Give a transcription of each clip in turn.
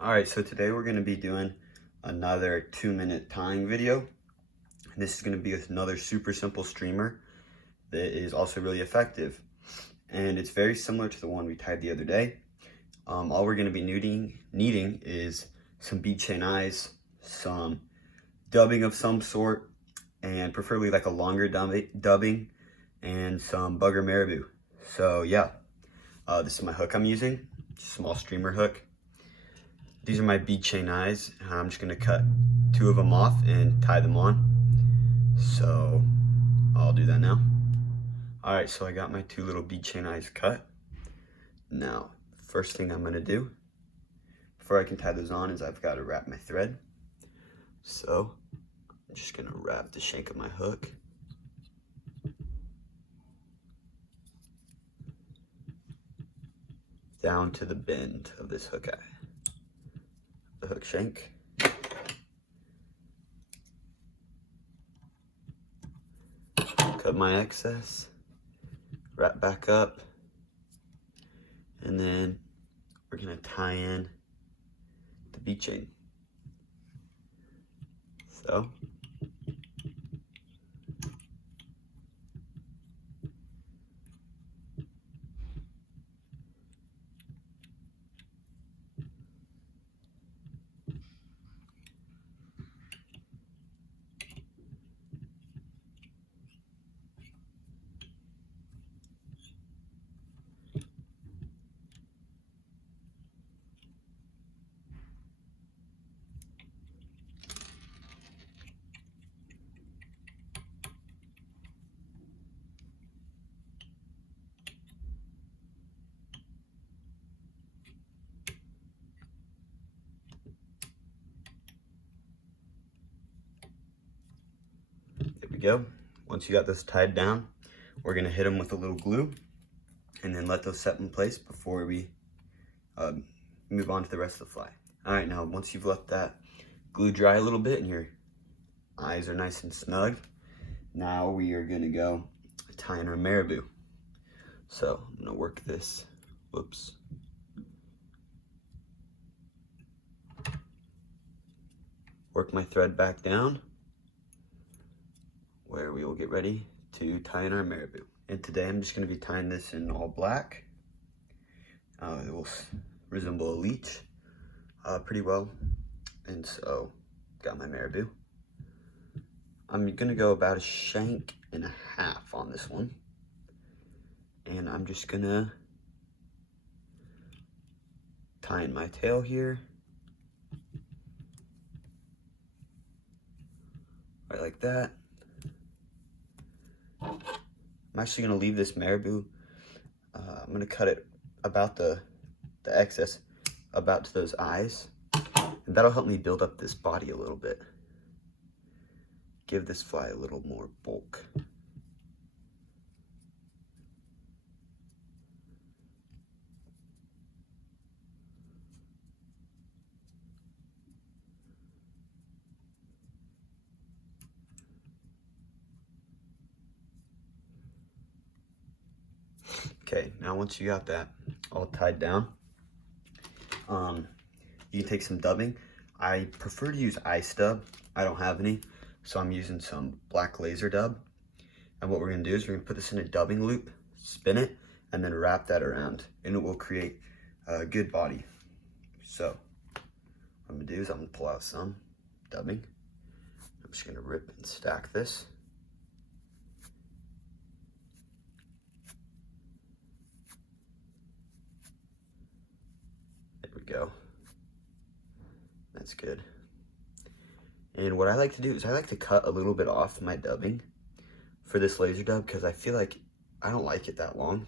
Alright, so today we're going to be doing another 2-minute tying video. This is going to be with another super simple streamer that is also really effective. And it's very similar to the one we tied the other day. All we're going to be needing is some bead chain eyes, some dubbing of some sort, and preferably like a longer dubbing, and some bugger marabou. So yeah, this is my hook I'm using, small streamer hook. These are my bead chain eyes. I'm just gonna cut 2 of them off and tie them on. So I'll do that now. All right, so I got my 2 little bead chain eyes cut. Now, first thing I'm gonna do, before I can tie those on, is I've gotta wrap my thread. So I'm just gonna wrap the shank of my hook. Down to the bend of this hook eye. The hook shank. Cut my excess, wrap back up, and then we're gonna tie in the bead chain. So there we go. Once you got this tied down, we're gonna hit them with a little glue and then let those set in place before we move on to the rest of the fly. All right, now once you've let that glue dry a little bit and your eyes are nice and snug, now we are gonna go tie in our marabou. So I'm gonna work this, whoops. Work my thread back down where we will get ready to tie in our marabou. And today I'm just gonna be tying this in all black. It will resemble a leech pretty well. And so, got my marabou. I'm gonna go about 1.5 shank on this one. And I'm just gonna tie in my tail here. Right like that. I'm actually gonna leave this marabou. I'm gonna cut it about the excess, about to those eyes. And that'll help me build up this body a little bit. Give this fly a little more bulk. Okay, now once you got that all tied down, you can take some dubbing. I prefer to use ice dub. I don't have any, so I'm using some black laser dub. And what we're gonna do is we're gonna put this in a dubbing loop, spin it, and then wrap that around, and it will create a good body. So what I'm gonna do is I'm gonna pull out some dubbing. I'm just gonna rip and stack this. There we go. That's good. And what I like to do is I like to cut a little bit off my dubbing for this laser dub because I feel like I don't like it that long.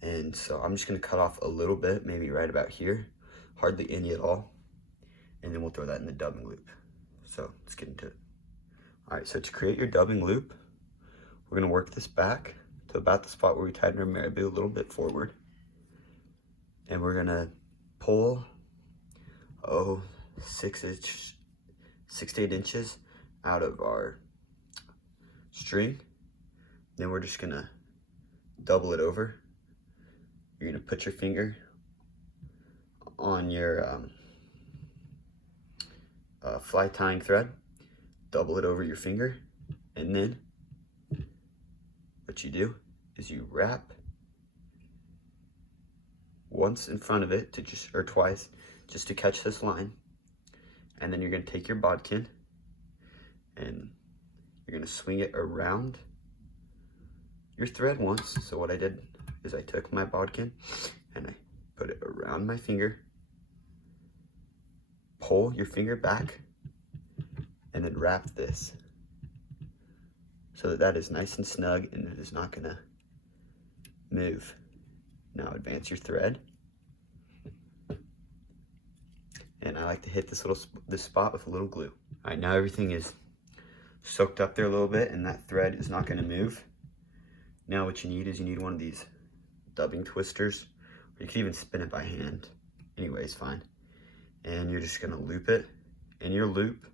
And so I'm just gonna cut off a little bit, maybe right about here, hardly any at all. And then we'll throw that in the dubbing loop. So let's get into it. All right, so to create your dubbing loop, we're gonna work this back to about the spot where we tied our marabou, a little bit forward. And we're gonna pull, 6 to 8 inches out of our string. Then we're just gonna double it over. You're gonna put your finger on your fly tying thread, double it over your finger, and then what you do is you wrap once in front of it or twice, just to catch this line. And then you're gonna take your bodkin and you're gonna swing it around your thread once. So what I did is I took my bodkin and I put it around my finger, pull your finger back, and then wrap this so that that is nice and snug and it is not gonna move. Now advance your thread. And I like to hit this spot with a little glue. All right, now everything is soaked up there a little bit and that thread is not gonna move. Now what you need is one of these dubbing twisters, or you can even spin it by hand. Anyways, fine. And you're just gonna loop it in your loop.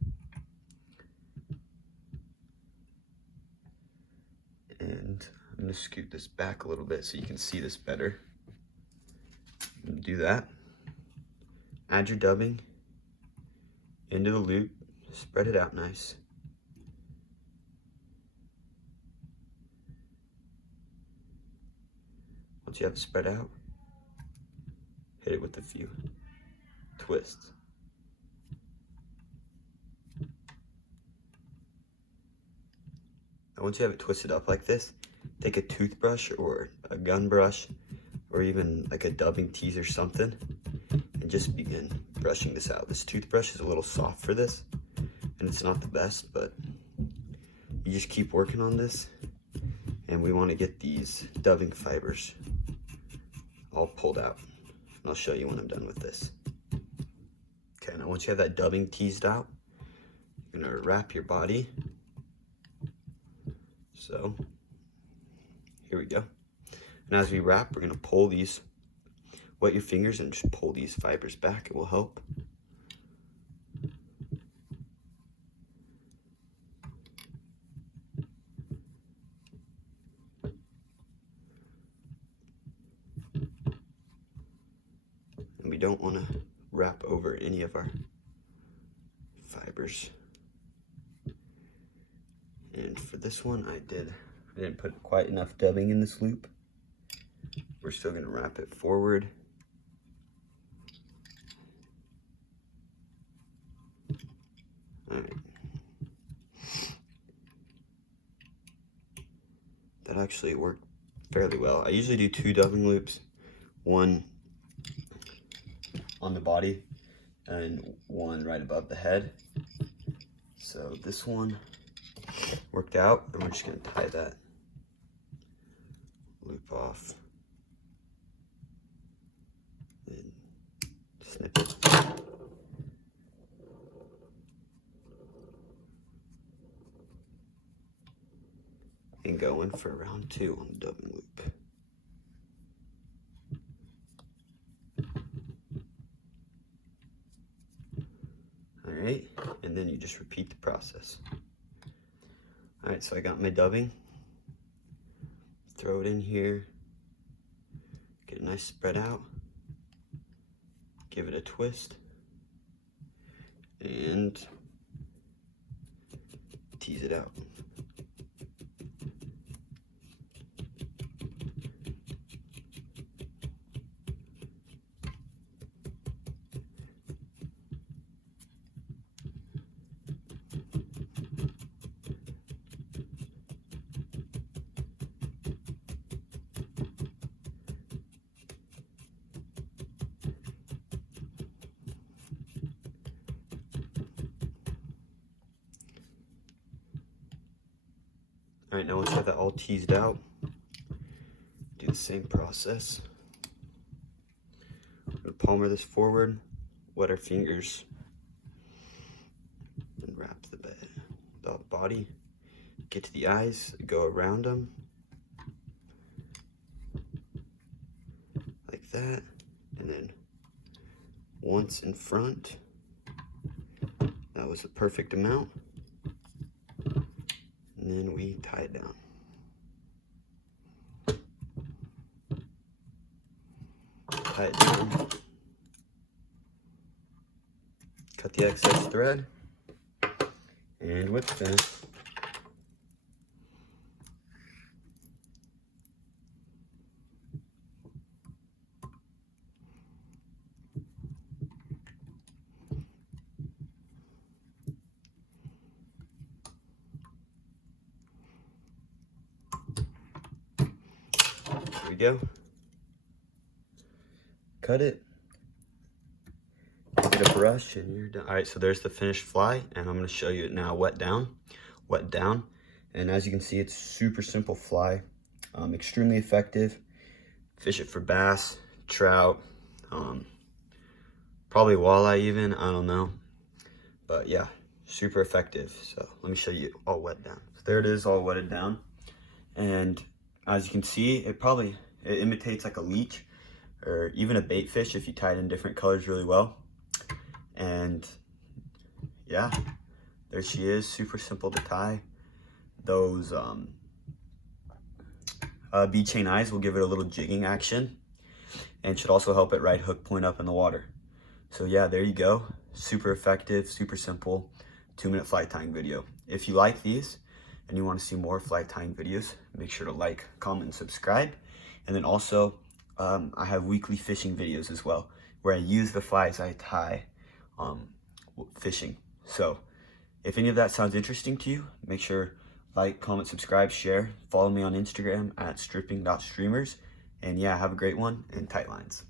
And I'm gonna scoot this back a little bit so you can see this better. Do that. Add your dubbing into the loop, spread it out nice. Once you have it spread out, hit it with a few twists. Now once you have it twisted up like this, take a toothbrush or a gun brush or even like a dubbing tease or something and just begin brushing this out. This toothbrush is a little soft for this and it's not the best, but you just keep working on this and we want to get these dubbing fibers all pulled out. And I'll show you when I'm done with this. Okay, now once you have that dubbing teased out, you're gonna wrap your body. So here we go. And as we wrap, we're gonna pull these, wet your fingers and just pull these fibers back. It will help. And we don't want to wrap over any of our fibers. And for this one, I didn't put quite enough dubbing in this loop. We're still gonna wrap it forward. All right. That actually worked fairly well. I usually do 2 dubbing loops, one on the body and one right above the head. So this one worked out, and we're just gonna tie that loop off. Then snip it. And go in for round 2 on the dubbing loop. All right, and then you just repeat the process. All right, so I got my dubbing. Throw it in here. Get a nice spread out. Give it a twist. And tease it out. All right, now once you have that all teased out, do the same process. We're gonna palmer this forward, wet our fingers, and wrap the body. Get to the eyes, go around them, like that, and then once in front. That was the perfect amount. And then we tie it down. Tie it down. Cut the excess thread. And with this, here we go. Cut it. Get a brush and you're done. All right, so there's the finished fly, and I'm gonna show you it now wet down. And as you can see, it's super simple fly, extremely effective. Fish it for bass, trout, probably walleye even, I don't know. But yeah, super effective. So let me show you all wet down. So there it is, all wetted down. And as you can see, it imitates like a leech or even a bait fish if you tie it in different colors really well. And yeah, there she is, super simple to tie. Those bead chain eyes will give it a little jigging action and should also help it right hook point up in the water. So yeah, there you go. Super effective, super simple 2-minute fly tying video. If you like these and you want to see more fly tying videos, make sure to like, comment, and subscribe. And then also, I have weekly fishing videos as well, where I use the flies I tie fishing. So if any of that sounds interesting to you, make sure like, comment, subscribe, share. Follow me on Instagram at Stripping.Streamers. And yeah, have a great one and tight lines.